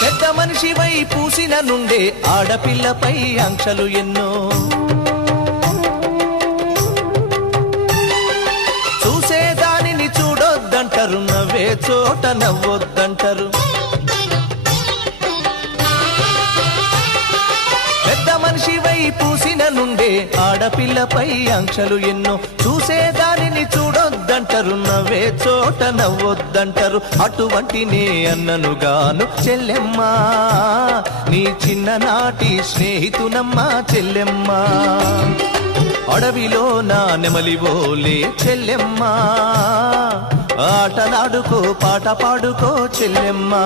పెద్ద మనిషివై పూసిన నుండే ఆడపిల్లపై ఆంక్షలు ఎన్నో చూసేదానిని చూడొద్దంటారు నవ్వే చోట నవ్వొద్దంటారు పెద్ద మనిషివై పూసిన నుండే ఆడపిల్లపై ఆంక్షలు ఎన్నో చూసేదానిని చూడొద్దంటారు నవ్వే చోట నవ్వొద్దంటారు అటువంటి నే అన్ననుగాను చెల్లెమ్మా నీ చిన్ననాటి స్నేహితునమ్మా చెల్లెమ్మా అడవిలో నా నెమలివోలే చెల్లెమ్మా ఆటలాడుకో పాట పాడుకో చెల్లెమ్మా